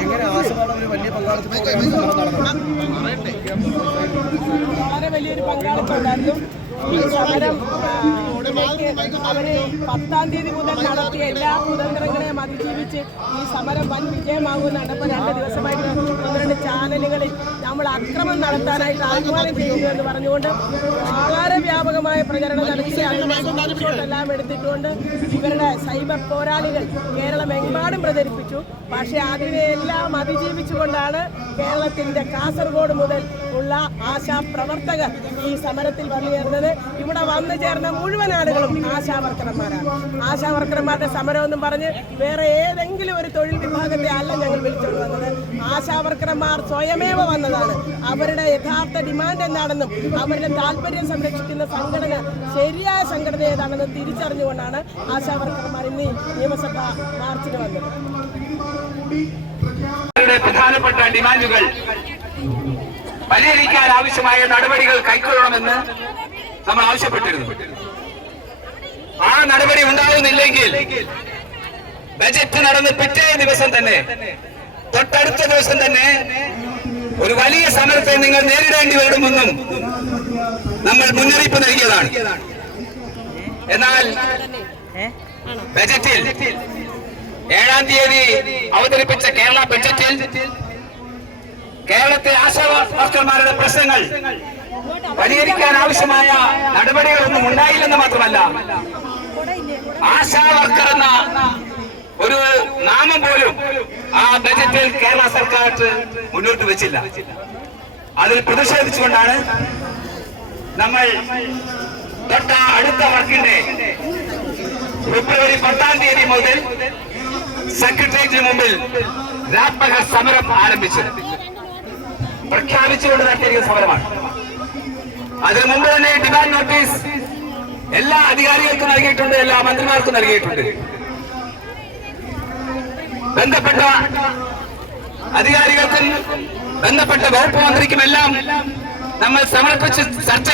എങ്ങനെ ആശുപത്രി ഒരു വലിയ പങ്കാളിത്തം വളരെ വലിയൊരു പങ്കാളിത്തം ഉണ്ടായിരുന്നു. ഈ സമരം അവര് 10-ാം തീയതി മുതൽ നടത്തിയ എല്ലാ കുതന്ത്രങ്ങളെയും അതിജീവിച്ച് ഈ സമരം വൻ വിജയമാകുന്നുണ്ട്. ഇപ്പോൾ 2 ദിവസമായിട്ട് 1-2 ചാനലുകളിൽ നമ്മൾ അക്രമം നടത്താനായിട്ട് ആഹ്വാനം ചെയ്യുന്നു എന്ന് പറഞ്ഞുകൊണ്ട് വളരെ വ്യാപകമായ പ്രചരണം നടത്തി എല്ലാം എടുത്തിട്ടുകൊണ്ട് ഇവരുടെ സൈബർ പോരാളികൾ കേരളമെമ്പാടും പ്രചരിപ്പിച്ചു. പക്ഷേ അതിനെല്ലാം അതിജീവിച്ചുകൊണ്ടാണ് കേരളത്തിൻ്റെ കാസർഗോഡ് മുതൽ ഉള്ള ആശാപ്രവർത്തകർ ഈ സമരത്തിൽ വന്നു ചേർന്നത്. ഇവിടെ വന്നു ചേർന്ന മുഴുവൻ ആളുകളും ആശാവർക്കർമാരാണ്. ആശാവർക്കർമാരുടെ സമരം എന്നും പറഞ്ഞ് വേറെ ഏതെങ്കിലും ഒരു തൊഴിൽ വിഭാഗത്തെ അല്ല ഞങ്ങൾ വിളിച്ചുകൊണ്ട് വന്നത്. ആശാവർക്കർമാർ സ്വയമേവ വന്നതാണ്. അവരുടെ യഥാർത്ഥ ഡിമാൻഡ് എന്താണെന്നും അവരുടെ താല്പര്യം സംരക്ഷിക്കുന്ന സംഘടന ശരിയായ സംഘടന ഏതാണെന്ന് തിരിച്ചറിഞ്ഞുകൊണ്ടാണ് ആശാവർക്കർമാർ ഇന്ന് നിയമസഭാ മാർച്ചിന് വന്നത്. പ്രധാനപ്പെട്ട ഡിമാൻഡുകൾ പരിഹരിക്കാൻ ആവശ്യമായ നടപടികൾ കൈക്കൊള്ളണമെന്ന് നമ്മൾ ആവശ്യപ്പെട്ടിരുന്നു. ആ നടപടി ഉണ്ടാകുന്നില്ലെങ്കിൽ ബജറ്റ് നടന്ന് പിറ്റേ ദിവസം തന്നെ തൊട്ടടുത്ത ദിവസം തന്നെ ഒരു വലിയ സമരത്തെ നിങ്ങൾ നേരിടേണ്ടി വരുമെന്നും നമ്മൾ മുന്നറിയിപ്പ് നൽകിയതാണ്. എന്നാൽ ബജറ്റിൽ 7-ാം തീയതി അവതരിപ്പിച്ച കേരള ബജറ്റിൽ കേരളത്തെ ആശാവർക്കർമാരുടെ പ്രശ്നങ്ങൾ പരിഹരിക്കാൻ ആവശ്യമായ നടപടികളൊന്നും ഉണ്ടായില്ലെന്ന് മാത്രമല്ല, ആശാവർക്കർ എന്ന ഒരു നാമം പോലും ആ ബജറ്റിൽ കേരള സർക്കാർ മുന്നോട്ട് വെച്ചില്ല. അതിൽ പ്രതിഷേധിച്ചുകൊണ്ടാണ് നമ്മൾ തൊട്ട അടുത്ത വർക്കിന്റെ ഫെബ്രുവരി 10-ാം തീയതി മുതൽ സെക്രട്ടേറിയറ്റിന് മുമ്പിൽ രാപ്പകൽ സമരം ആരംഭിച്ചത്. പ്രഖ്യാപിച്ചുകൊണ്ട് നടത്തിയിരിക്കുന്ന സമരമാണ്. അതിനു മുമ്പ് തന്നെ ഡിമാൻഡ് നോട്ടീസ് എല്ലാ അധികാരികൾക്കും നൽകിയിട്ടുണ്ട്, എല്ലാ മന്ത്രിമാർക്കും നൽകിയിട്ടുണ്ട്. ബന്ധപ്പെട്ട അധികാരികൾക്കും ബന്ധപ്പെട്ട വകുപ്പ് മന്ത്രിക്കുമെല്ലാം നമ്മൾ സമർപ്പിച്ച് ചർച്ച